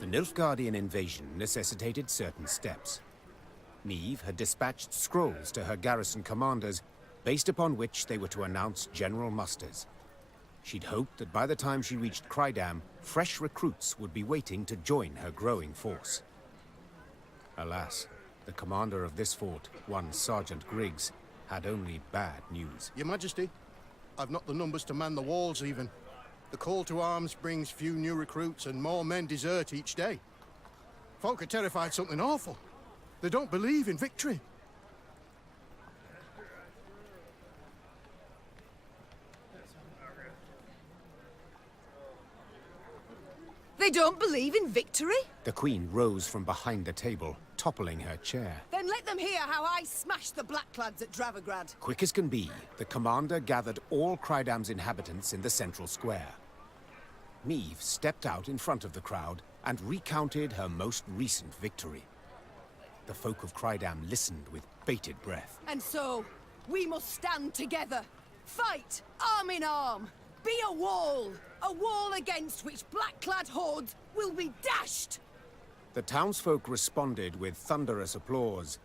The Nilfgaardian invasion necessitated certain steps. Neve had dispatched scrolls to her garrison commanders, based upon which they were to announce general musters. She'd hoped that by the time she reached Crydam, fresh recruits would be waiting to join her growing force. Alas, the commander of this fort, one Sergeant Griggs, had only bad news. Your Majesty, I've not the numbers to man the walls even. The call to arms brings few new recruits and more men desert each day. Folk are terrified something awful. They don't believe in victory. They don't believe in victory? The Queen rose from behind the table, toppling her chair. Then let them hear how I smashed the Blackclads at Dravigrad. Quick as can be, the commander gathered all Crydam's inhabitants in the central square. Neve stepped out in front of the crowd and recounted her most recent victory. The folk of Crydam listened with bated breath. And so, we must stand together. Fight, arm in arm. Be a wall against which black-clad hordes will be dashed. The townsfolk responded with thunderous applause,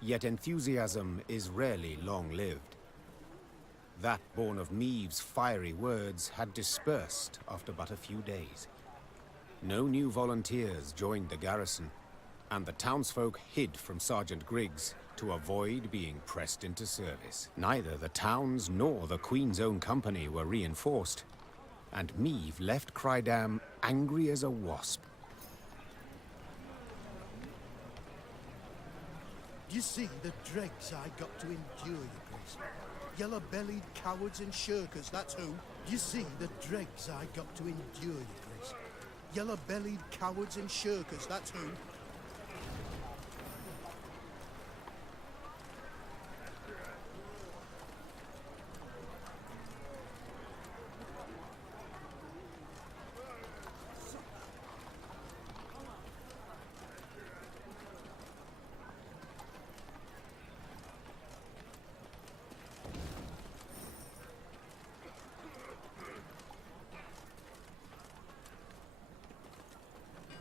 yet enthusiasm is rarely long-lived. That born of Neve's fiery words had dispersed after but a few days. No new volunteers joined the garrison, and the townsfolk hid from Sergeant Griggs to avoid being pressed into service. Neither the town's nor the Queen's own company were reinforced, and Neve left Crydam angry as a wasp. You see the dregs I got to endure, Your Grace. Yellow-bellied cowards and shirkers, that's who. You see the dregs I got to endure, Your Grace. Yellow-bellied cowards and shirkers, that's who.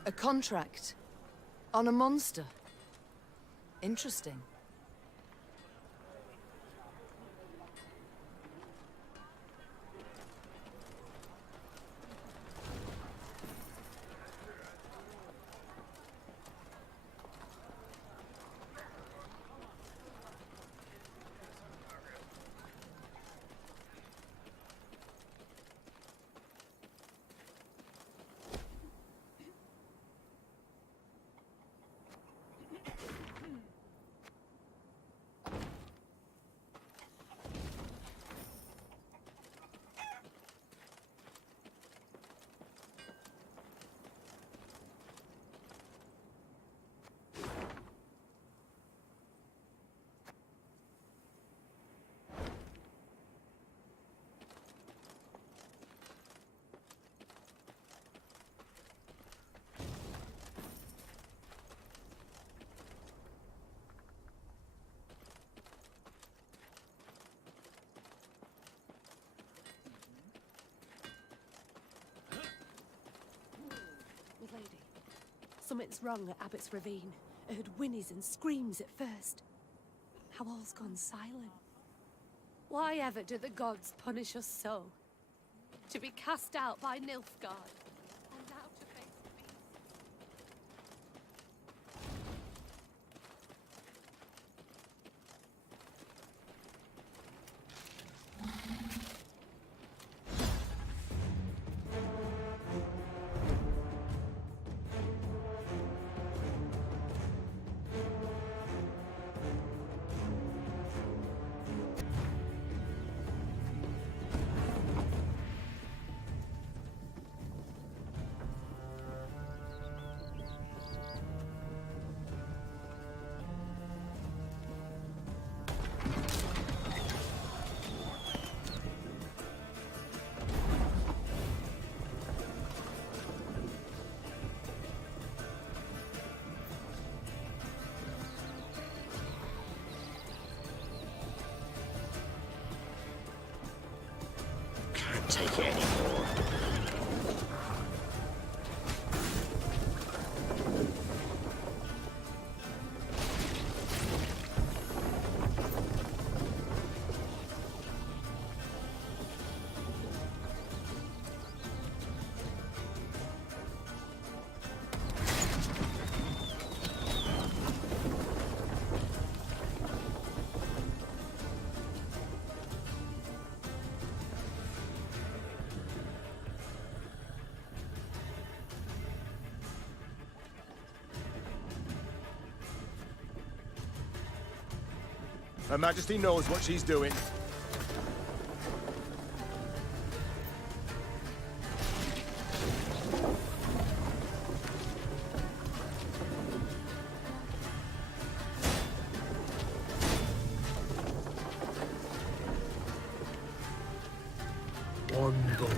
A contract on a monster. Interesting. something's wrong at Abbott's Ravine. I heard whinnies and screams at first. Now all's gone silent. Why ever do the gods punish us so? To be cast out by Nilfgaard, and now to face the beast. Take it anymore. Her Majesty knows what she's doing. One bolt.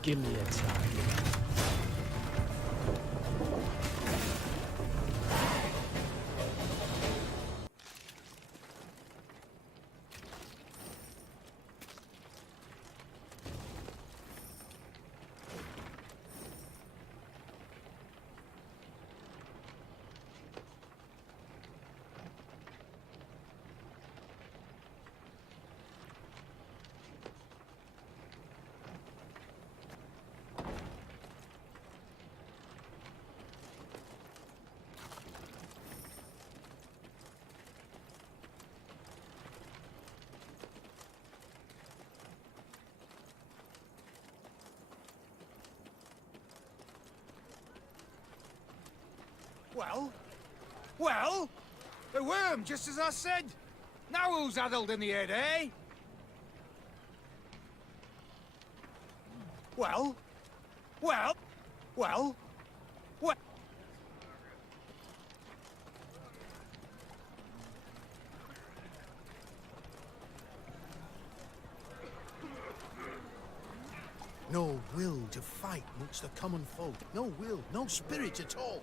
Give me a time. Well? The worm, just as I said. Now who's addled in the head, eh? Well? Well? No will to fight amongst the common folk. No will, no spirit at all.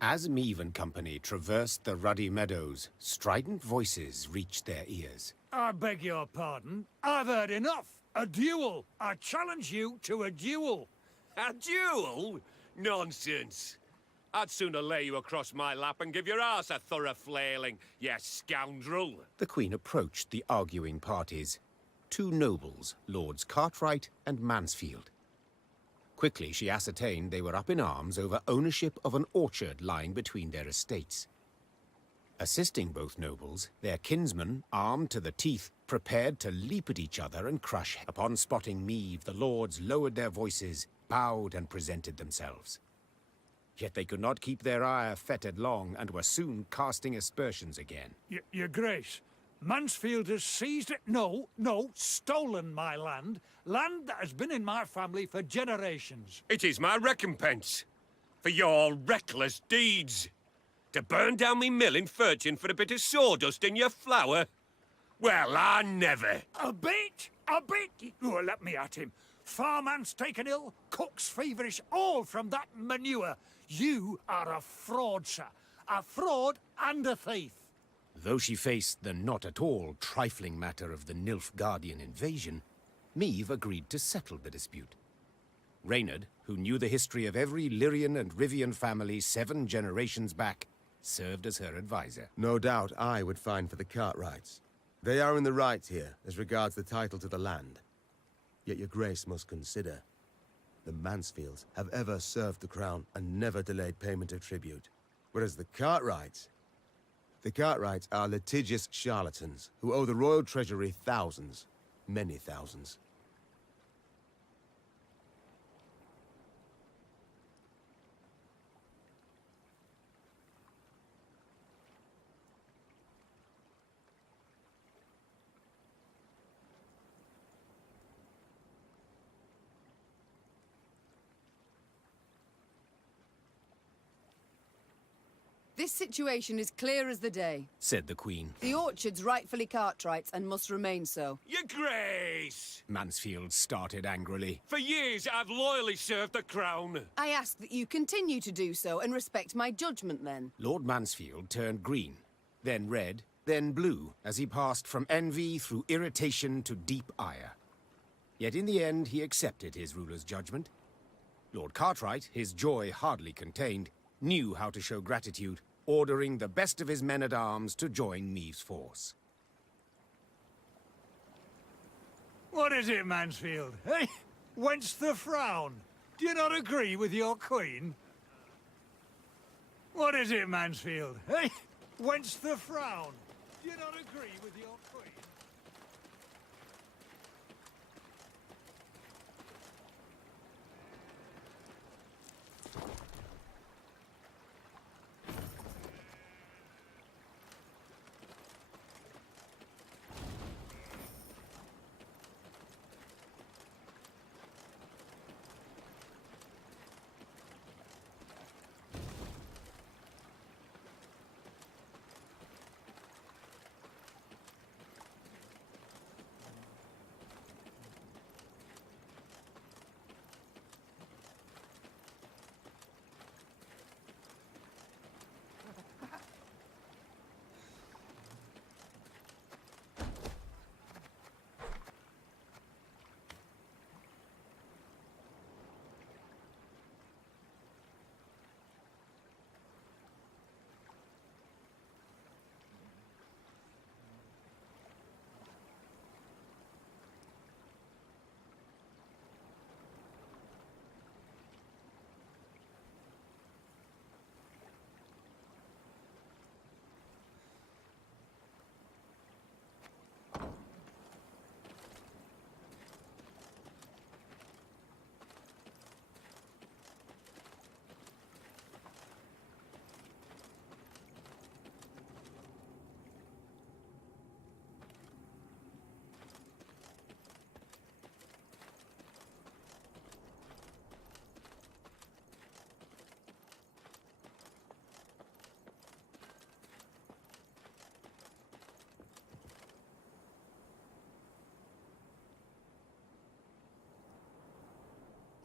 As Meave and company traversed the ruddy meadows, strident voices reached their ears. I beg your pardon. I've heard enough. A duel. I challenge you to a duel. A duel? Nonsense. I'd sooner lay you across my lap and give your arse a thorough flailing, you scoundrel. The Queen approached the arguing parties. Two nobles, Lords Cartwright and Mansfield. Quickly she ascertained they were up in arms over ownership of an orchard lying between their estates. Assisting both nobles, their kinsmen, armed to the teeth, prepared to leap at each other and crush. Upon spotting Meave, the lords lowered their voices, bowed and presented themselves. Yet they could not keep their ire fettered long, and were soon casting aspersions again. Your Grace, Mansfield has seized it. No, stolen my land. Land that has been in my family for generations. It is my recompense for your reckless deeds. To burn down me mill in Furchin for a bit of sawdust in your flour? Well, I never. A bit? Oh, let me at him. Farman's taken ill, cook's feverish, all from that manure. You are a fraud, sir. A fraud and a thief. Though she faced the not at all trifling matter of the Nilfgaardian invasion, Meave agreed to settle the dispute. Reynard, who knew the history of every Lyrian and Rivian family 7 generations back, served as her advisor. No doubt I would find for the Cartwrights. They are in the right here, as regards the title to the land. Yet your Grace must consider, the Mansfields have ever served the crown and never delayed payment of tribute. Whereas the Cartwrights are litigious charlatans who owe the royal treasury thousands, many thousands. This situation is clear as the day, said the Queen. The orchard's rightfully Cartwright's and must remain so. Your Grace! Mansfield started angrily. For years I've loyally served the crown. I ask that you continue to do so and respect my judgment then. Lord Mansfield turned green, then red, then blue, as he passed from envy through irritation to deep ire. Yet in the end he accepted his ruler's judgment. Lord Cartwright, his joy hardly contained, knew how to show gratitude, ordering the best of his men-at-arms to join Meave's force. What is it, Mansfield? Hey? Whence the frown? Do you not agree with your queen? What is it, Mansfield? Hey? Whence the frown? Do you not agree with your queen?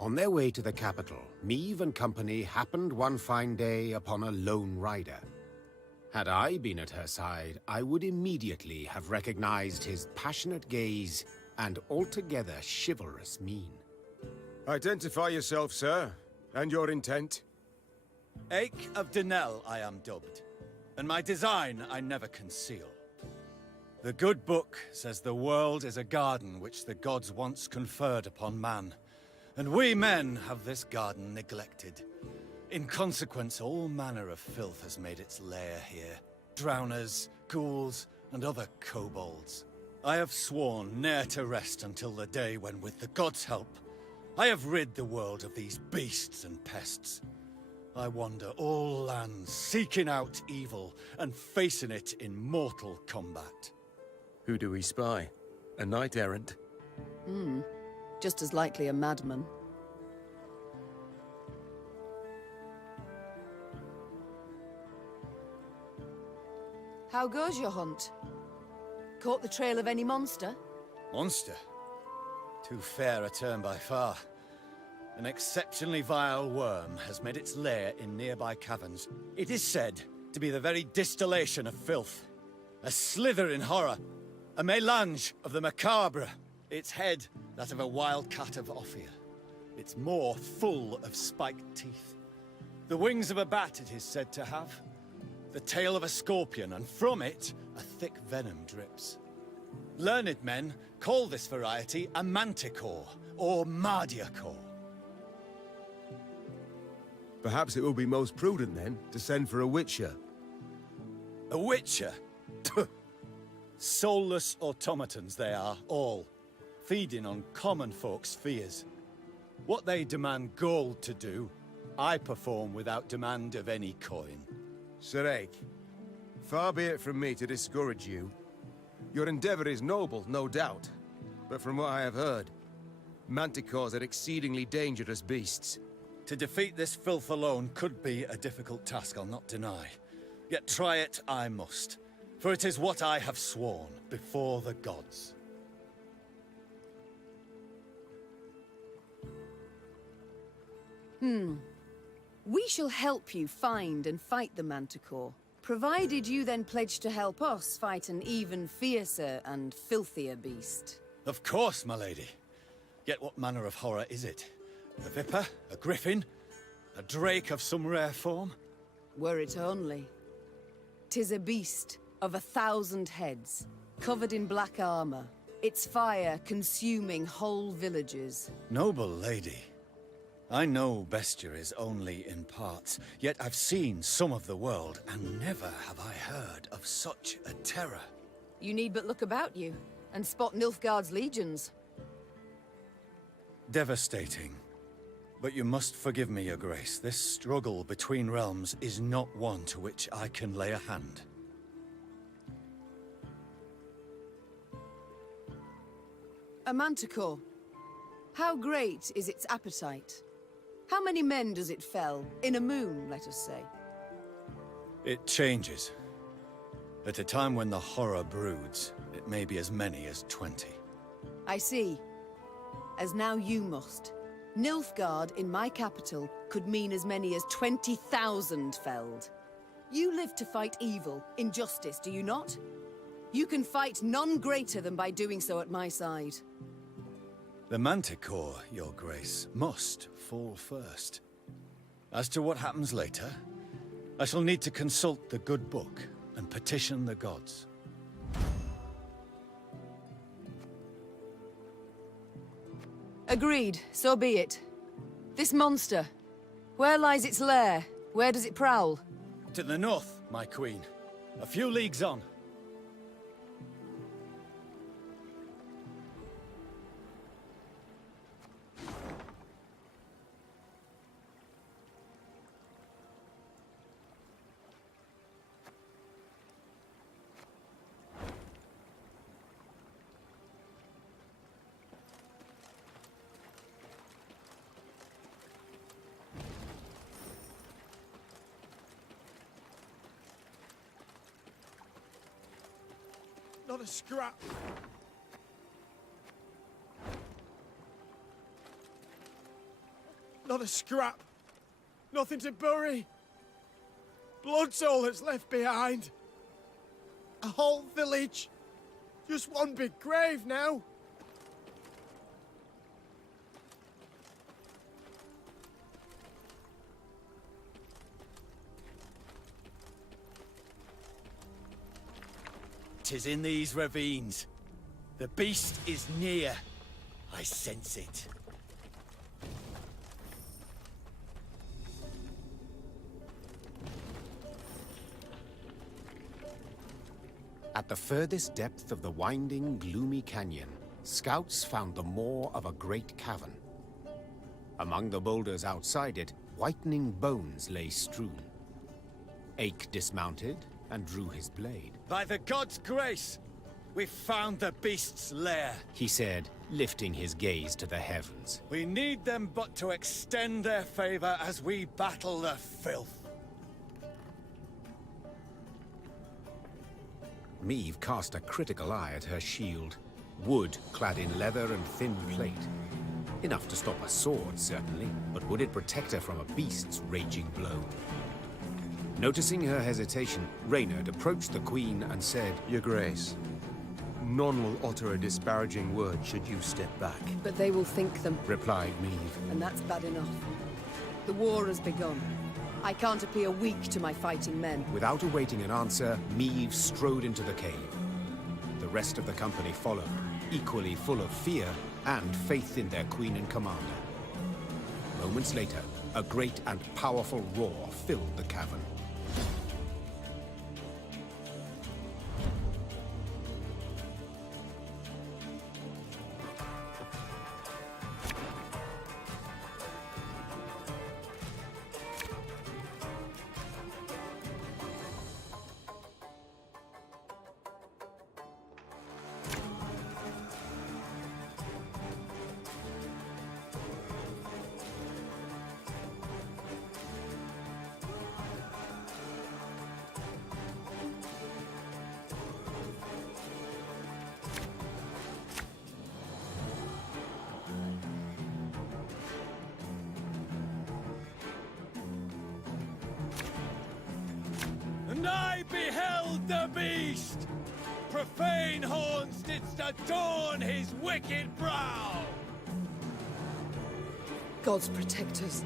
On their way to the capital, Meve and company happened one fine day upon a lone rider. Had I been at her side, I would immediately have recognized his passionate gaze and altogether chivalrous mien. Identify yourself, sir, and your intent. Ache of Denel I am dubbed, and my design I never conceal. The good book says the world is a garden which the gods once conferred upon man, and we men have this garden neglected. In consequence, all manner of filth has made its lair here. Drowners, ghouls, and other kobolds. I have sworn ne'er to rest until the day when, with the gods' help, I have rid the world of these beasts and pests. I wander all lands, seeking out evil and facing it in mortal combat. Who do we spy? A knight-errant? Just as likely a madman. How goes your hunt? Caught the trail of any monster? Monster? Too fair a term by far. An exceptionally vile worm has made its lair in nearby caverns. It is said to be the very distillation of filth. A slithering horror. A mélange of the macabre. Its head, that of a wild cat of Ophir. Its maw full of spiked teeth. The wings of a bat it is said to have. The tail of a scorpion, and from it, a thick venom drips. Learned men call this variety a manticore, or mardiacore. Perhaps it will be most prudent, then, to send for a witcher. A witcher? Soulless automatons they are, all. Feeding on common folks' fears. What they demand gold to do, I perform without demand of any coin. Sir Ake, far be it from me to discourage you. Your endeavor is noble, no doubt. But from what I have heard, manticores are exceedingly dangerous beasts. To defeat this filth alone could be a difficult task, I'll not deny. Yet try it I must, for it is what I have sworn before the gods. We shall help you find and fight the Manticore, provided you then pledge to help us fight an even fiercer and filthier beast. Of course, my lady. Yet what manner of horror is it? A viper? A griffin? A drake of some rare form? Were it only. 'Tis a beast of 1,000 heads, covered in black armor, its fire consuming whole villages. Noble lady. I know bestiaries only in parts, yet I've seen some of the world, and never have I heard of such a terror. You need but look about you, and spot Nilfgaard's legions. Devastating. But you must forgive me, your grace. This struggle between realms is not one to which I can lay a hand. A Manticore. How great is its appetite? How many men does it fell? In a moon, let us say. It changes. At a time when the horror broods, it may be as many as 20. I see. As now you must. Nilfgaard in my capital could mean as many as 20,000 felled. You live to fight evil, injustice, do you not? You can fight none greater than by doing so at my side. The Manticore, your grace, must fall first. As to what happens later, I shall need to consult the good book and petition the gods. Agreed, so be it. This monster, where lies its lair? Where does it prowl? To the north, my queen. A few leagues on. Not a scrap. Not a scrap. Nothing to bury. Blood's all that's left behind. A whole village. Just one big grave now. "'Tis in these ravines. The beast is near. I sense it." At the furthest depth of the winding, gloomy canyon, scouts found the maw of a great cavern. Among the boulders outside it, whitening bones lay strewn. Ache dismounted and drew his blade. "By the god's grace, we've found the beast's lair," he said, lifting his gaze to the heavens. "We need them but to extend their favor as we battle the filth." Meve cast a critical eye at her shield. Wood clad in leather and thin plate. Enough to stop a sword, certainly, but would it protect her from a beast's raging blow? Noticing her hesitation, Reynard approached the Queen and said, Your Grace, none will utter a disparaging word should you step back. But they will think them, replied Meve. and that's bad enough. The war has begun. I can't appear weak to my fighting men. Without awaiting an answer, Meve strode into the cave. The rest of the company followed, equally full of fear and faith in their queen and commander. Moments later, a great and powerful roar filled the cavern. "And I beheld the beast! Profane horns didst adorn his wicked brow!" Gods protect us.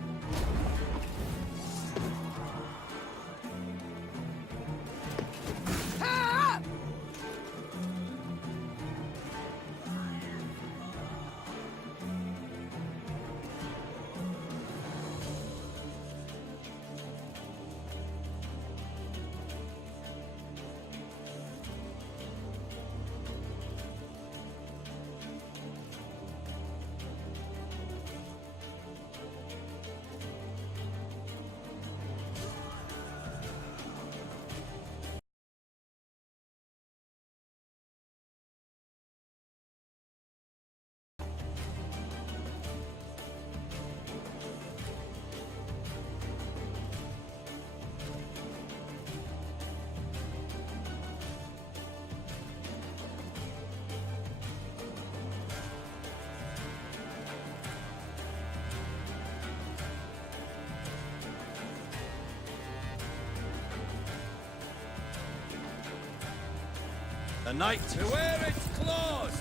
The knight to wear its claws!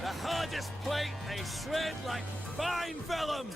The hardest plate they shred like fine vellum!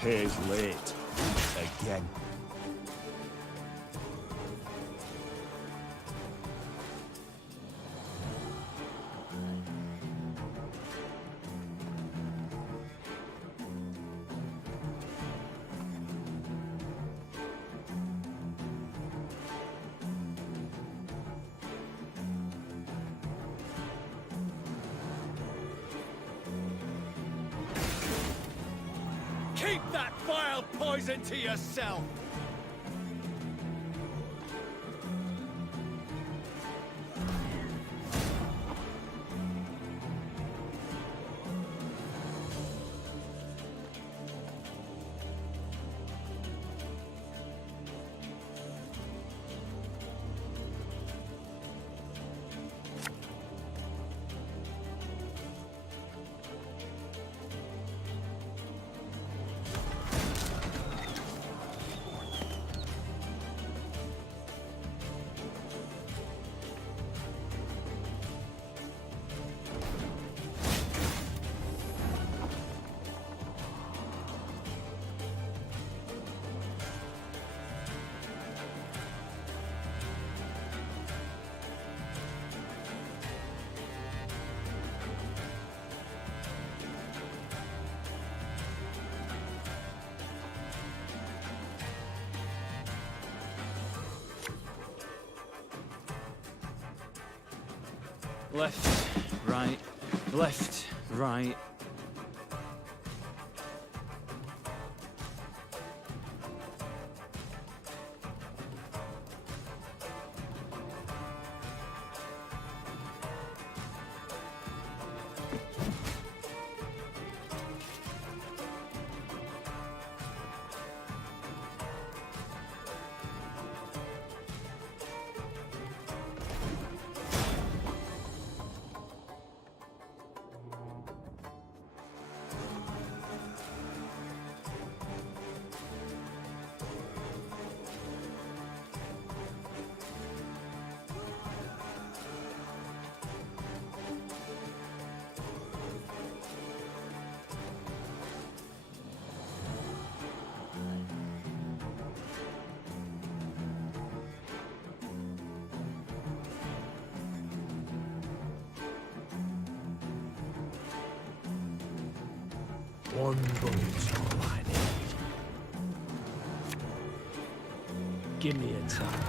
Pays late. Again. poison to yourself! Left, right, left, right. One bullet's all I need. Give me a time.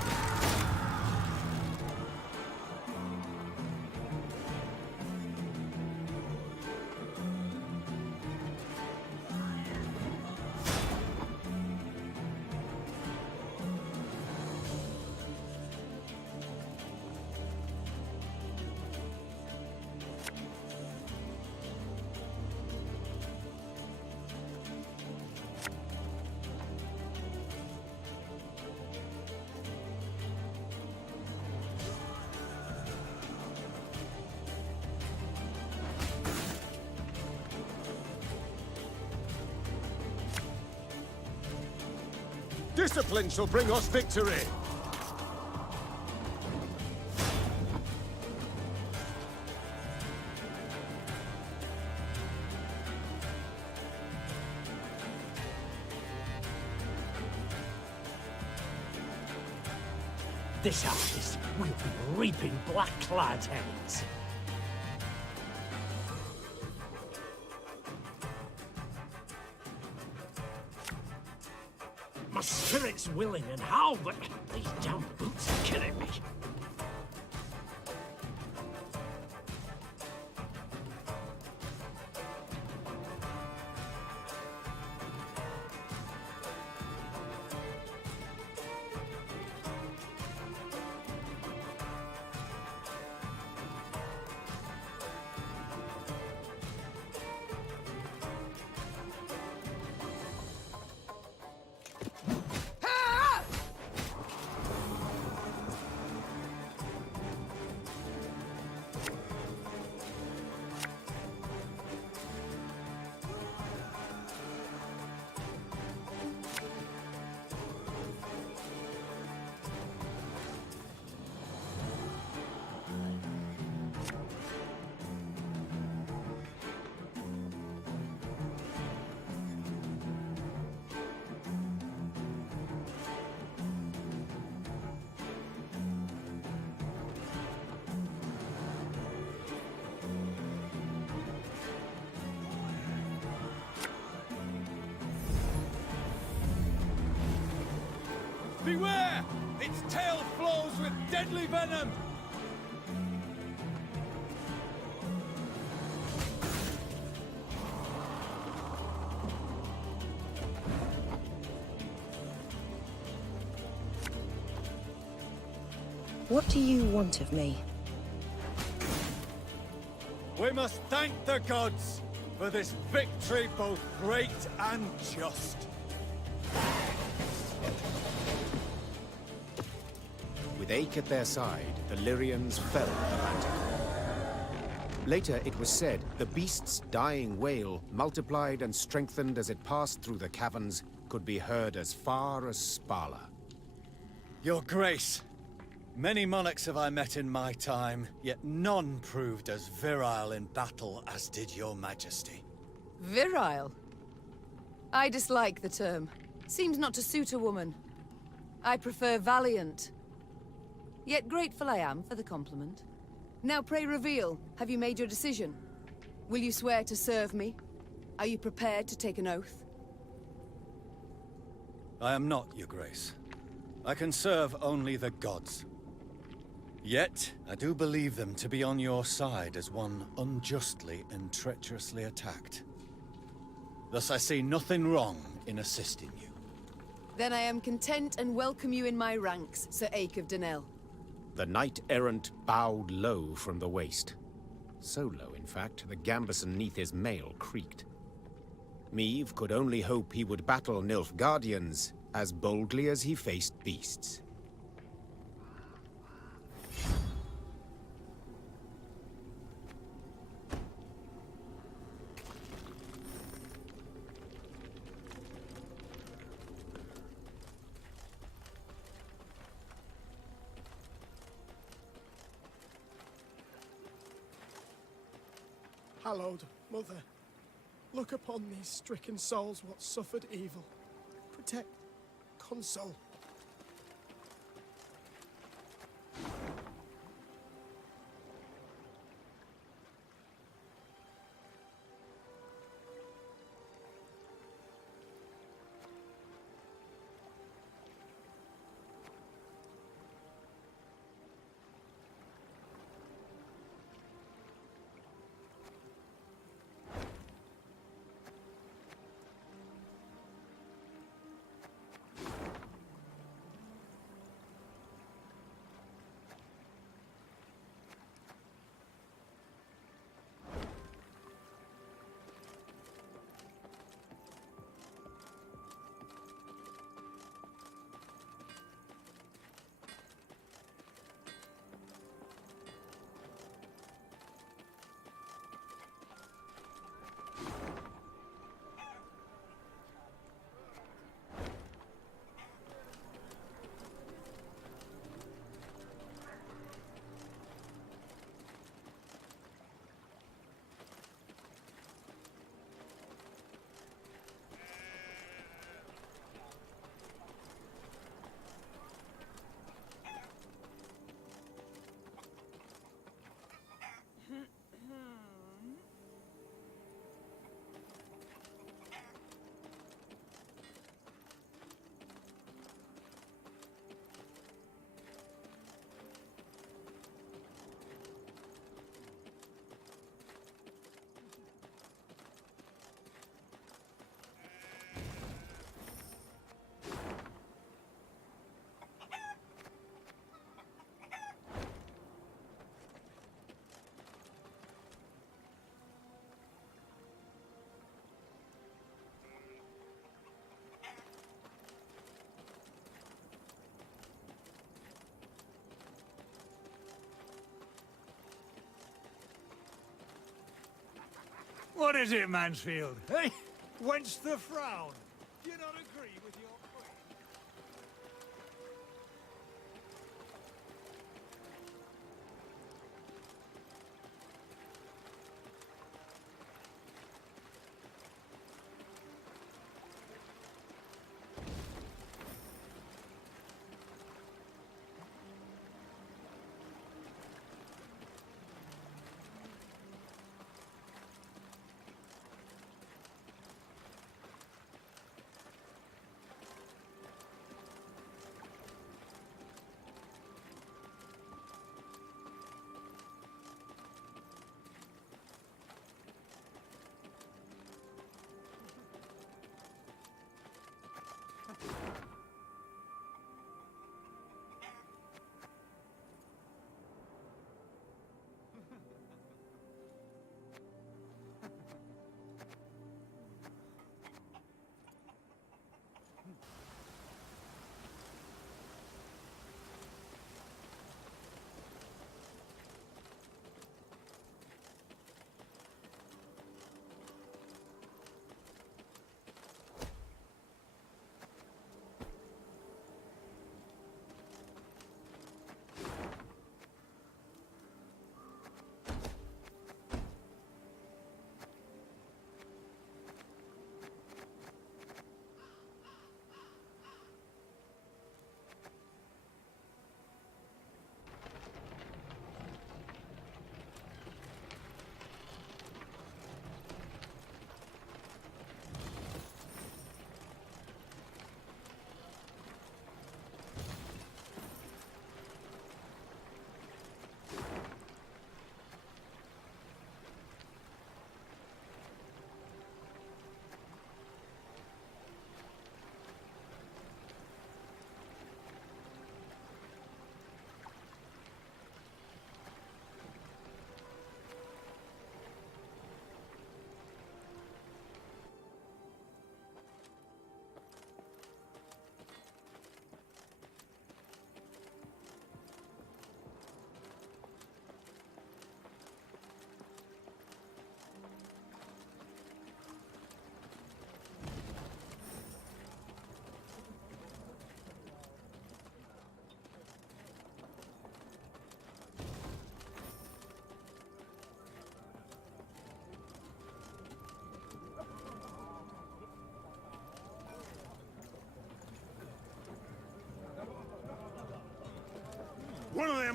Discipline shall bring us victory! This harvest will be reaping black-clad heads. My spirit's willing and how, but these damn boots are killing me. Beware! Its tail flows with deadly venom! What do you want of me? We must thank the gods for this victory both great and just. With Ache at their side, the Lyrians fell the Atlantic. Later, it was said, the beast's dying wail, multiplied and strengthened as it passed through the caverns, could be heard as far as Spala. Your Grace, many monarchs have I met in my time, yet none proved as virile in battle as did your Majesty. Virile? I dislike the term. Seems not to suit a woman. I prefer valiant. Yet grateful I am for the compliment. Now pray reveal, have you made your decision? Will you swear to serve me? Are you prepared to take an oath? I am not, Your Grace. I can serve only the gods. Yet, I do believe them to be on your side as one unjustly and treacherously attacked. Thus I see nothing wrong in assisting you. Then I am content and welcome you in my ranks, Sir Ache of Denel. The knight-errant bowed low from the waist. So low, in fact, the gambeson neath his mail creaked. Meve could only hope he would battle Nilfgaardians as boldly as he faced beasts. Hallowed Mother, look upon these stricken souls what suffered evil. Protect, console. What is it, Mansfield? Hey, whence the frown? Do you not agree with your queen?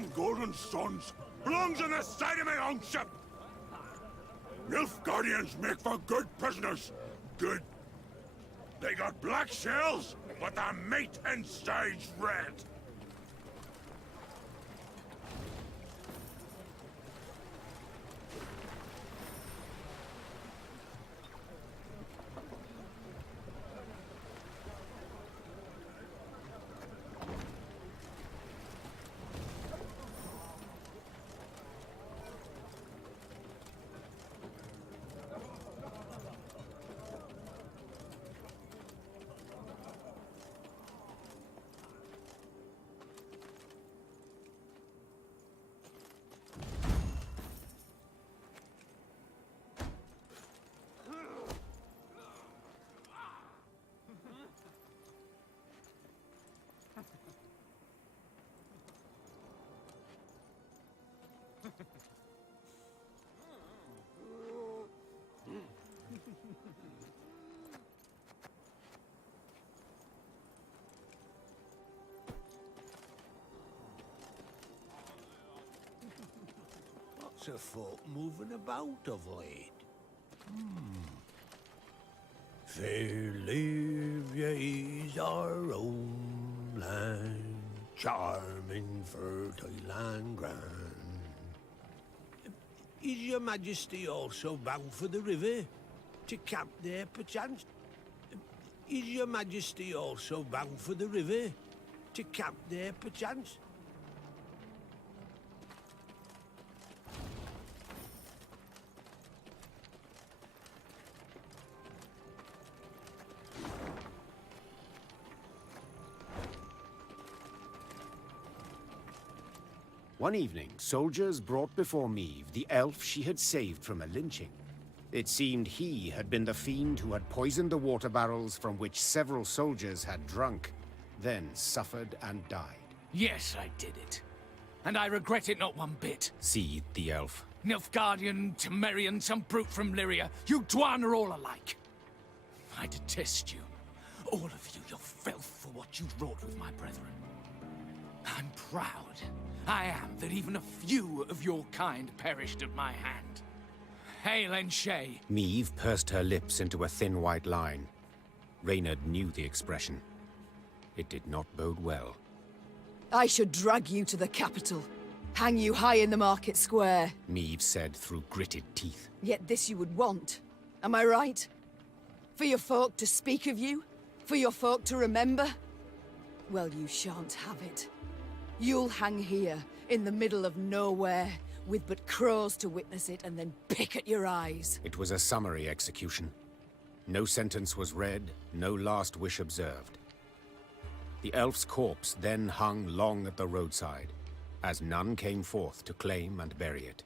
them golden stones belongs on the side of my own ship. Nilfgaardians make for good prisoners. Good. They got black shells, but the meat inside's red. Lots of folk moving about of late. Fair Lyria is our own land, charming, fertile and grand. Is your majesty also bound for the river, to camp there perchance? Is your majesty also bound for the river, to camp there perchance? One evening, soldiers brought before Meve the elf she had saved from a lynching. It seemed he had been the fiend who had poisoned the water barrels from which several soldiers had drunk, then suffered and died. Yes, I did it. And I regret it not one bit. Seethed the elf. Nilfgaardian, Temerian, some brute from Lyria, you Dwan are all alike. I detest you. All of you, your filth for what you wrought with my brethren. I'm proud. I am that even a few of your kind perished at my hand. Hail and Shay. Meve pursed her lips into a thin white line. Reynard knew the expression. It did not bode well. I should drag you to the capital. Hang you high in the market square. Meve said through gritted teeth. Yet this you would want. Am I right? For your folk to speak of you? For your folk to remember? Well, you shan't have it. You'll hang here, in the middle of nowhere, with but crows to witness it and then pick at your eyes. It was a summary execution. No sentence was read, no last wish observed. The elf's corpse then hung long at the roadside, as none came forth to claim and bury it.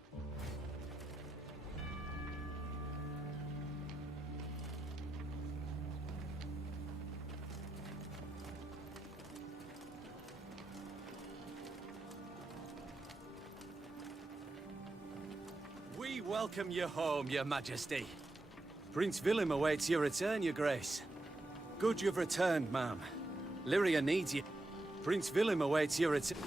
We welcome you home, your majesty. Prince Willem awaits your return, your grace. Good you've returned, ma'am. Lyria needs you. Prince Willem awaits your return.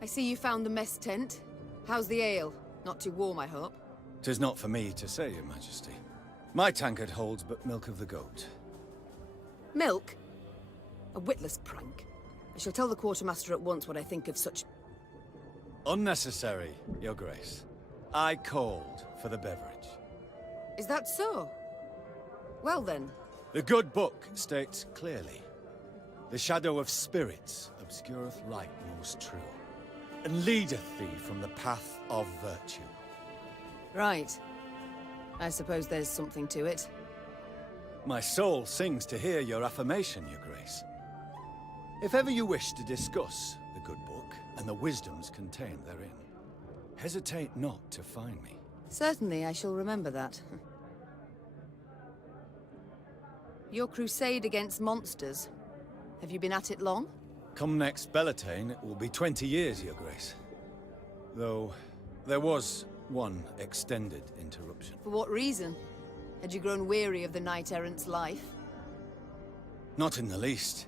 I see you found the mess tent. How's the ale? Not too warm, I hope. 'Tis not for me to say, Your Majesty. My tankard holds but milk of the goat. Milk? A witless prank. I shall tell the quartermaster at once what I think of such... Unnecessary, Your Grace. I called for the beverage. Is that so? Well then. The good book states clearly, the shadow of spirits obscureth light most true, and leadeth thee from the path of virtue. Right. I suppose there's something to it. My soul sings to hear your affirmation, Your Grace. If ever you wish to discuss the good book and the wisdoms contained therein, hesitate not to find me. Certainly, I shall remember that. Your crusade against monsters. Have you been at it long? Come next Bellatane, it will be 20 years, Your Grace. Though, there was one extended interruption. For what reason? Had you grown weary of the knight-errant's life? Not in the least.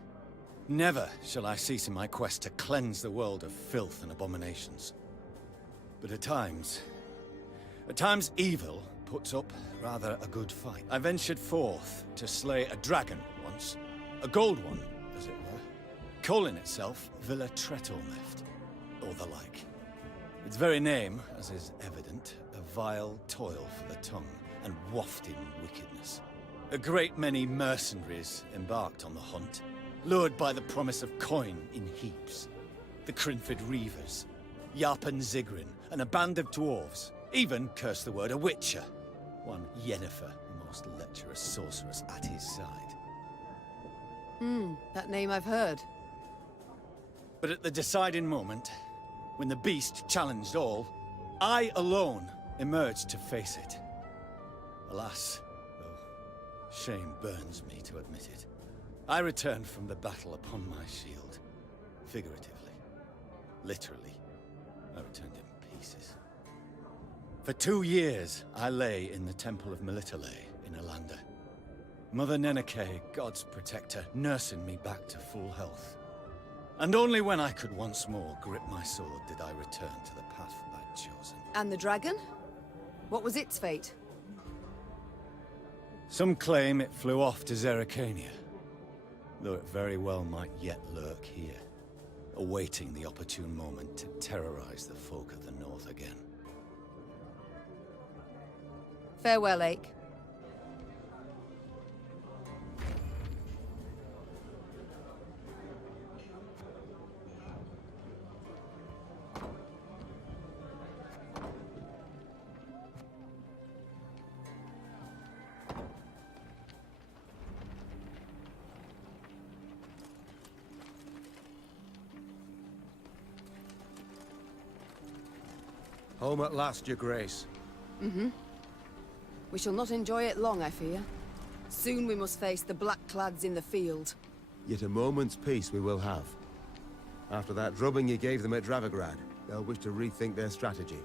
Never shall I cease in my quest to cleanse the world of filth and abominations. But at times evil puts up rather a good fight. I ventured forth to slay a dragon once, a gold one, as it were, calling itself Villa Tretormeft, or the like. Its very name, as is evident, a vile toil for the tongue and wafting wickedness. A great many mercenaries embarked on the hunt, lured by the promise of coin in heaps. The Crinford Reavers, Yarpen Zigrin, and a band of dwarves. Even, curse the word, a witcher. One Yennefer, the most lecherous sorceress at his side. That name I've heard. But at the deciding moment, when the beast challenged all, I alone emerged to face it. Alas, though shame burns me to admit it, I returned from the battle upon my shield. Figuratively. Literally, I returned in pieces. For 2 years, I lay in the Temple of Melitele in Alanda. Mother Neneke, God's protector, nursing me back to full health. And only when I could once more grip my sword did I return to the path I'd chosen. And the dragon? What was its fate? Some claim it flew off to Zerrikania, though it very well might yet lurk here, awaiting the opportune moment to terrorize the folk of the north again. Farewell, Ake. Home at last, Your Grace. We shall not enjoy it long, I fear. Soon we must face the black-clads in the field. Yet a moment's peace we will have. After that drubbing you gave them at Dravigrad, they'll wish to rethink their strategy.